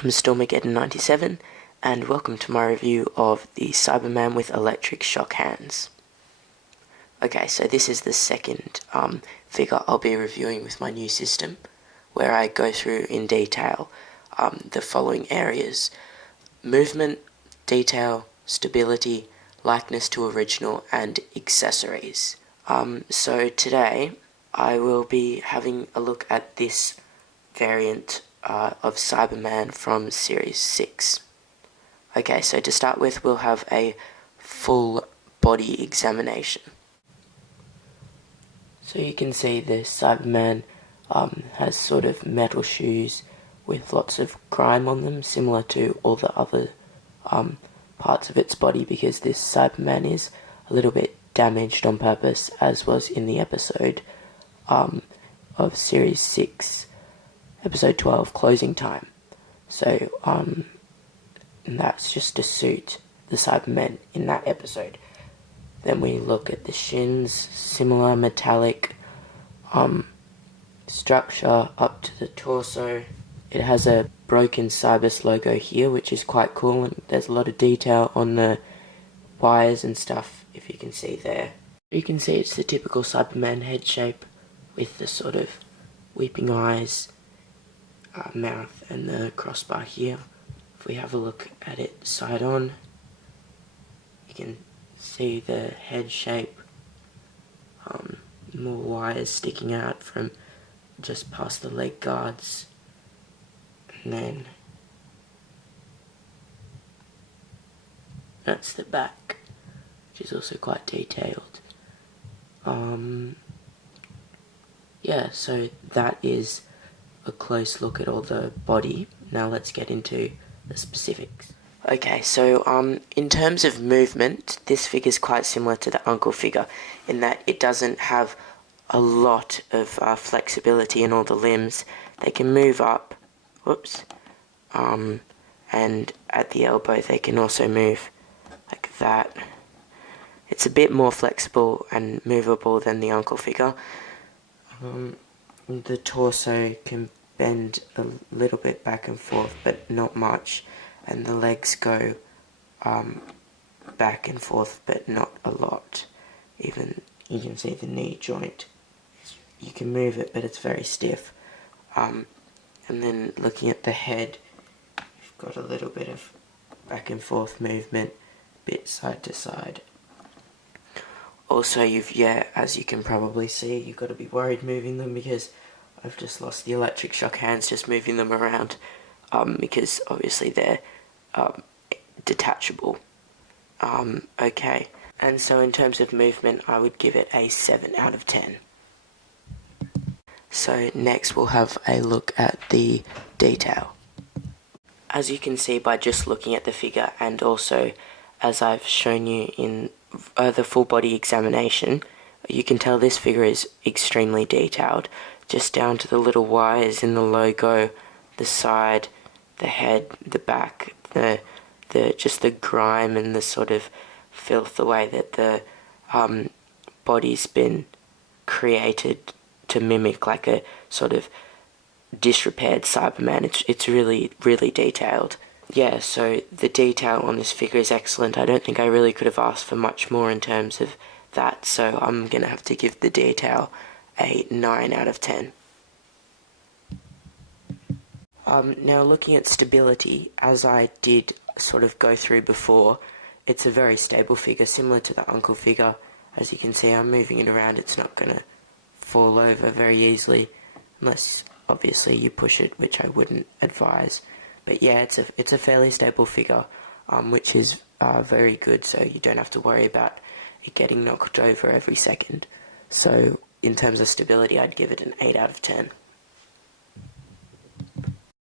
I'm Stormageddon97 and welcome to my review of the Cyberman with electric shock hands. Okay, so this is the second figure I'll be reviewing with my new system, where I go through in detail the following areas: movement, detail, stability, likeness to original, and accessories. So today I will be having a look at this variant of Cyberman from Series 6. Okay, so to start with, we'll have a full body examination. So you can see the Cyberman has sort of metal shoes with lots of grime on them, similar to all the other parts of its body, because this Cyberman is a little bit damaged on purpose, as was in the episode of Series 6. Episode 12, Closing Time. So, and that's just to suit the Cybermen in that episode. Then we look at the shins, similar metallic structure up to the torso. It has a broken Cybus logo here, which is quite cool, and there's a lot of detail on the wires and stuff, if you can see there. You can see it's the typical Cyberman head shape, with the sort of weeping eyes, mouth and the crossbar here. If we have a look at it side on, you can see the head shape, more wires sticking out from just past the leg guards, and then that's the back, which is also quite detailed. Yeah, so that is a close look at all the body. Now let's get into the specifics. Okay, so in terms of movement, this figure is quite similar to the Uncle figure in that it doesn't have a lot of flexibility in all the limbs. They can move up, and at the elbow they can also move like that. It's a bit more flexible and movable than the Uncle figure. The torso can bend a little bit back and forth, but not much, and the legs go back and forth, but not a lot. Even you can see the knee joint. You can move it, but it's very stiff. And then looking at the head, you've got a little bit of back and forth movement, bit side to side. Also, as you can probably see, you've got to be worried moving them, because I've just lost the electric shock hands just moving them around, because obviously they're detachable. Okay, and so in terms of movement, I would give it a 7 out of 10. So next we'll have a look at the detail. As you can see by just looking at the figure, and also as I've shown you in the full body examination, you can tell this figure is extremely detailed, just down to the little wires in the logo, the side, the head, the back, just the grime and the sort of filth, the way that the body's been created to mimic like a sort of disrepaired Cyberman. It's really, really detailed. Yeah, so the detail on this figure is excellent. I don't think I really could have asked for much more in terms of that, so I'm going to have to give the detail a 9 out of 10. Now looking at stability, as I did sort of go through before, it's a very stable figure, similar to the Uncle figure. As you can see, I'm moving it around, it's not going to fall over very easily, unless obviously you push it, which I wouldn't advise. But yeah, it's a fairly stable figure, which is very good, so you don't have to worry about it getting knocked over every second. So in terms of stability, I'd give it an 8 out of 10.